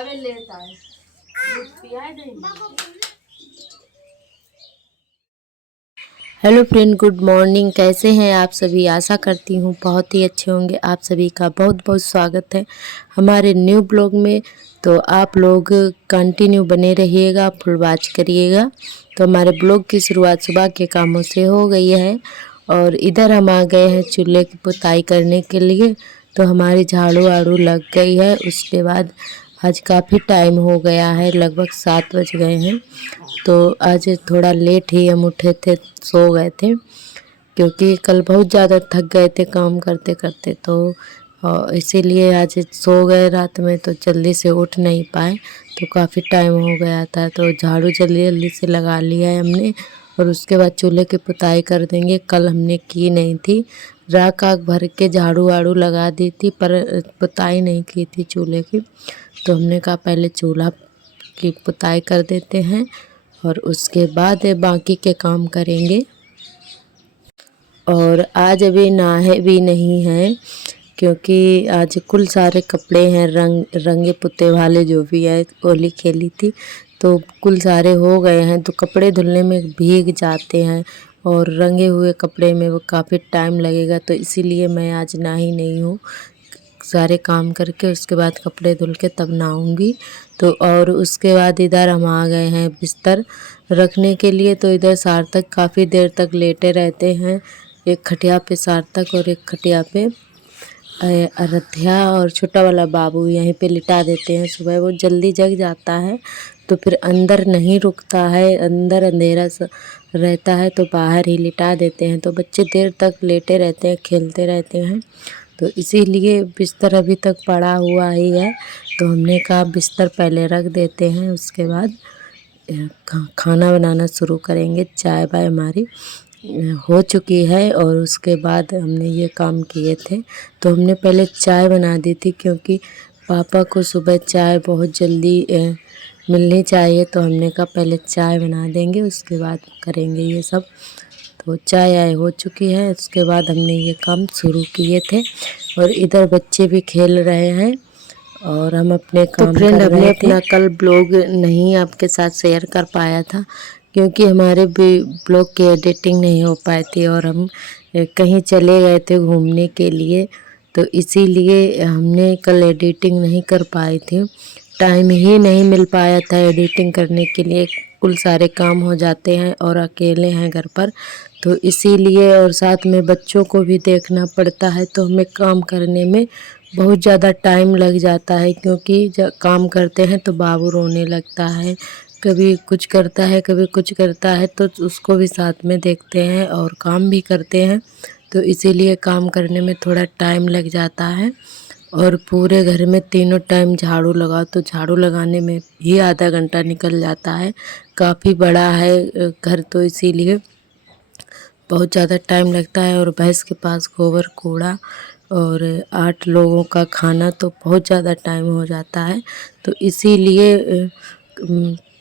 अबे लेता है दूध पिया नहीं। Hello friend, good morning. कैसे हैं आप सभी? आशा करती हूँ बहुत ही अच्छे होंगे। आप सभी का बहुत बहुत स्वागत है हमारे न्यू ब्लॉग में। तो आप लोग कंटिन्यू बने रहिएगा, फुल वॉच करिएगा। तो हमारे ब्लॉग की शुरुआत सुबह के कामों से हो गई है और इधर हम आ गए हैं चूल्हे की पुताई करने के लिए। तो हमारी झाड़ू वाड़ू लग गई है। उसके बाद आज काफ़ी टाइम हो गया है, लगभग 7 बज गए हैं। तो आज थोड़ा लेट ही हम उठे थे, सो गए थे क्योंकि कल बहुत ज़्यादा थक गए थे काम करते करते। तो इसीलिए आज सो गए रात में, तो जल्दी से उठ नहीं पाए। तो काफ़ी टाइम हो गया था, तो झाड़ू जल्दी जल्दी से लगा लिया है हमने। और उसके बाद चूल्हे की पुताई कर देंगे। कल हमने की नहीं थी, राख आग भर के झाड़ू वाड़ू लगा दी थी, पर पुताई नहीं की थी चूल्हे की। तो हमने कहा पहले चूल्हा की पुताई कर देते हैं और उसके बाद बाकी के काम करेंगे। और आज अभी नहाए भी नहीं हैं क्योंकि आज कुल सारे कपड़े हैं रंगे पुते वाले, जो भी है होली खेली थी तो कुल सारे हो गए हैं। तो कपड़े धुलने में भीग जाते हैं और रंगे हुए कपड़े में वो काफ़ी टाइम लगेगा, तो इसीलिए मैं आज नहाई नहीं हूँ। सारे काम करके उसके बाद कपड़े धुल के तब नहाऊंगी। तो और उसके बाद इधर हम आ गए हैं बिस्तर रखने के लिए। तो इधर सार्थक काफ़ी देर तक लेटे रहते हैं, एक खटिया पे सार्थक और एक खटिया पे आराध्या, और छोटा वाला बाबू यहीं पे लिटा देते हैं। सुबह वो जल्दी जग जाता है तो फिर अंदर नहीं रुकता है, अंदर अंधेरा रहता है तो बाहर ही लिटा देते हैं। तो बच्चे देर तक लेटे रहते हैं, खेलते रहते हैं, तो इसीलिए बिस्तर अभी तक पड़ा हुआ ही है। तो हमने कहा बिस्तर पहले रख देते हैं, उसके बाद खाना बनाना शुरू करेंगे। चाय वाय हमारी हो चुकी है और उसके बाद हमने ये काम किए थे। तो हमने पहले चाय बना दी थी क्योंकि पापा को सुबह चाय बहुत जल्दी मिलनी चाहिए। तो हमने कहा पहले चाय बना देंगे, उसके बाद करेंगे ये सब। तो चाय आय हो चुकी है, उसके बाद हमने ये काम शुरू किए थे। और इधर बच्चे भी खेल रहे हैं और हम अपने काम कर रहे थे। अपना कल ब्लॉग नहीं आपके साथ शेयर कर पाया था क्योंकि हमारे भी ब्लॉग की एडिटिंग नहीं हो पाई थी और हम कहीं चले गए थे घूमने के लिए, तो इसीलिए हमने कल एडिटिंग नहीं कर पाई थी। टाइम ही नहीं मिल पाया था एडिटिंग करने के लिए, कुल सारे काम हो जाते हैं और अकेले हैं घर पर, तो इसीलिए। और साथ में बच्चों को भी देखना पड़ता है, तो हमें काम करने में बहुत ज़्यादा टाइम लग जाता है क्योंकि जब काम करते हैं तो बाबू रोने लगता है, कभी कुछ करता है कभी कुछ करता है, तो उसको भी साथ में देखते हैं और काम भी करते हैं। तो इसीलिए काम करने में थोड़ा टाइम लग जाता है। और पूरे घर में तीनों टाइम झाड़ू लगाओ तो झाड़ू लगाने में ही आधा घंटा निकल जाता है। काफ़ी बड़ा है घर, तो इसीलिए बहुत ज़्यादा टाइम लगता है। और भैंस के पास गोबर कूड़ा और 8 लोगों का खाना, तो बहुत ज़्यादा टाइम हो जाता है। तो इसीलिए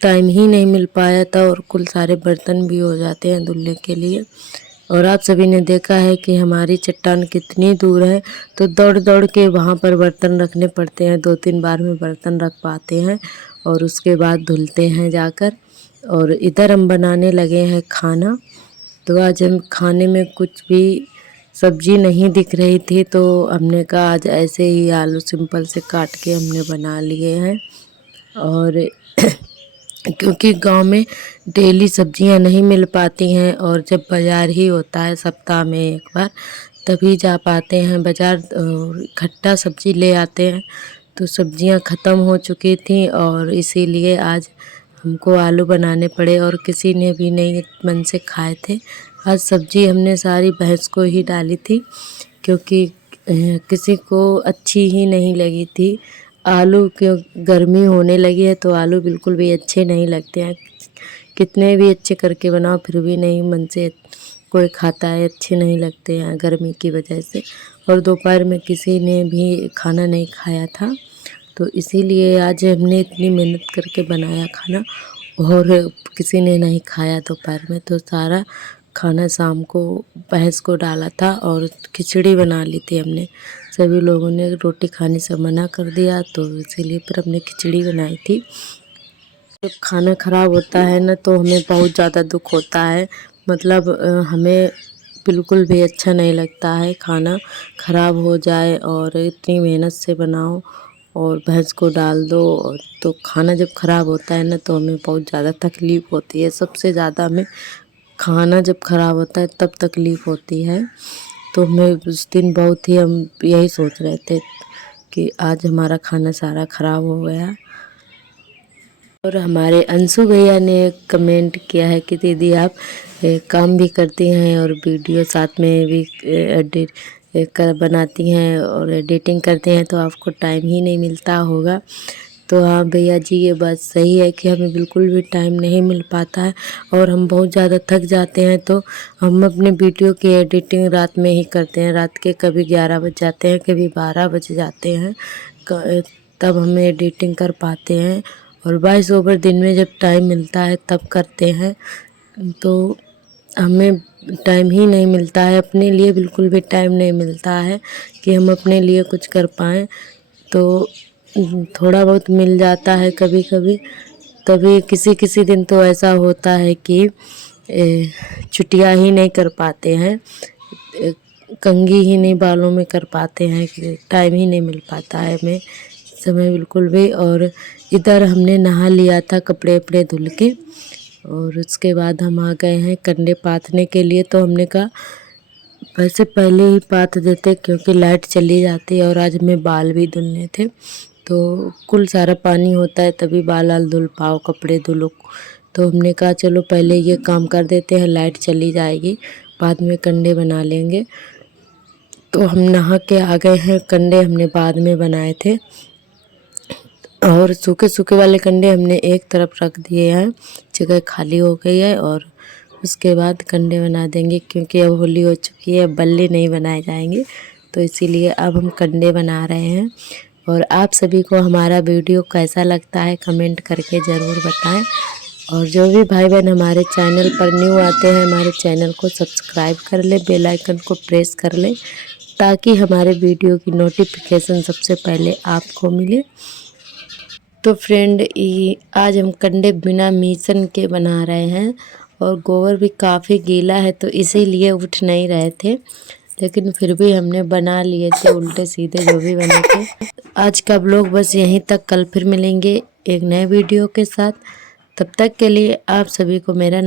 टाइम ही नहीं मिल पाया था और कुल सारे बर्तन भी हो जाते हैं धुलने के लिए। और आप सभी ने देखा है कि हमारी चट्टान कितनी दूर है, तो दौड़ दौड़ के वहाँ पर बर्तन रखने पड़ते हैं। 2-3 बार में बर्तन रख पाते हैं और उसके बाद धुलते हैं जाकर। और इधर हम बनाने लगे हैं खाना। तो आज हम खाने में कुछ भी सब्जी नहीं दिख रही थी, तो हमने कहा आज ऐसे ही आलू सिंपल से काट के हमने बना लिए हैं। और क्योंकि गांव में डेली सब्जियां नहीं मिल पाती हैं और जब बाज़ार ही होता है सप्ताह में एक बार, तभी जा पाते हैं बाज़ार और इकट्ठा सब्ज़ी ले आते हैं। तो सब्जियां ख़त्म हो चुकी थी और इसीलिए आज हमको आलू बनाने पड़े और किसी ने भी नहीं मन से खाए थे। आज सब्ज़ी हमने सारी भैंस को ही डाली थी क्योंकि किसी को अच्छी ही नहीं लगी थी। आलू क्यों गर्मी होने लगी है तो आलू बिल्कुल भी अच्छे नहीं लगते हैं, कितने भी अच्छे करके बनाओ फिर भी नहीं मन से कोई खाता है, अच्छे नहीं लगते हैं गर्मी की वजह से। और दोपहर में किसी ने भी खाना नहीं खाया था, तो इसीलिए आज हमने इतनी मेहनत करके बनाया खाना और किसी ने नहीं खाया दोपहर में। तो सारा खाना शाम को भैंस को डाला था और खिचड़ी बना ली थी हमने। सभी लोगों ने रोटी खाने से मना कर दिया, तो इसीलिए फिर हमने खिचड़ी बनाई थी। जब खाना ख़राब होता है ना तो हमें बहुत ज़्यादा दुख होता है। मतलब हमें बिल्कुल भी अच्छा नहीं लगता है खाना ख़राब हो जाए, और इतनी मेहनत से बनाओ और भैंस को डाल दो, और तो खाना जब ख़राब होता है ना तो हमें बहुत ज़्यादा तकलीफ़ होती है। सबसे ज़्यादा हमें खाना जब ख़राब होता है तब तकलीफ़ होती है। तो हमें उस दिन बहुत ही हम यही सोच रहे थे कि आज हमारा खाना सारा ख़राब हो गया। और हमारे अंशु भैया ने कमेंट किया है कि दीदी आप काम भी करती हैं और वीडियो साथ में भी एडिट कर बनाती हैं और एडिटिंग करते हैं, तो आपको टाइम ही नहीं मिलता होगा। तो हाँ भैया जी, ये बात सही है कि हमें बिल्कुल भी टाइम नहीं मिल पाता है, और हम बहुत ज़्यादा थक जाते हैं तो हम अपने वीडियो की एडिटिंग रात में ही करते हैं। रात के कभी 11 बज जाते हैं, कभी 12 बज जाते हैं, तब हमें एडिटिंग कर पाते हैं। और वॉइस ओवर दिन में जब टाइम मिलता है तब करते हैं। तो हमें टाइम ही नहीं मिलता है, अपने लिए बिल्कुल भी टाइम नहीं मिलता है कि हम अपने लिए कुछ कर पाएँ। तो थोड़ा बहुत मिल जाता है कभी कभी, तभी किसी किसी दिन तो ऐसा होता है कि छुट्टियाँ ही नहीं कर पाते हैं, कंघी ही नहीं बालों में कर पाते हैं, कि टाइम ही नहीं मिल पाता है हमें समय बिल्कुल भी। और इधर हमने नहा लिया था कपड़े वपड़े धुल के, और उसके बाद हम आ गए हैं कंडे पाथने के लिए। तो हमने कहा वैसे पहले ही पाथ देते क्योंकि लाइट चली जाती है, और आज हमें बाल भी धुलने थे, तो कुल सारा पानी होता है तभी बाल आल धुल पाओ, कपड़े धुलो। तो हमने कहा चलो पहले ये काम कर देते हैं, लाइट चली जाएगी बाद में कंडे बना लेंगे। तो हम नहा के आ गए हैं, कंडे हमने बाद में बनाए थे, और सूखे सूखे वाले कंडे हमने एक तरफ रख दिए हैं, जगह खाली हो गई है। और उसके बाद कंडे बना देंगे, क्योंकि अब होली हो चुकी है, अब बल्ले नहीं बनाए जाएंगे, तो इसीलिए अब हम कंडे बना रहे हैं। और आप सभी को हमारा वीडियो कैसा लगता है कमेंट करके ज़रूर बताएं। और जो भी भाई बहन हमारे चैनल पर न्यू आते हैं, हमारे चैनल को सब्सक्राइब कर ले, बेल आइकन को प्रेस कर ले, ताकि हमारे वीडियो की नोटिफिकेशन सबसे पहले आपको मिले। तो फ्रेंड, आज हम कंडे बिना मिशन के बना रहे हैं, और गोबर भी काफ़ी गीला है तो इसीलिए उठ नहीं रहे थे, लेकिन फिर भी हमने बना लिए थे उल्टे सीधे जो भी बने थे। आज का ब्लॉग बस यहीं तक, कल फिर मिलेंगे एक नए वीडियो के साथ। तब तक के लिए आप सभी को मेरा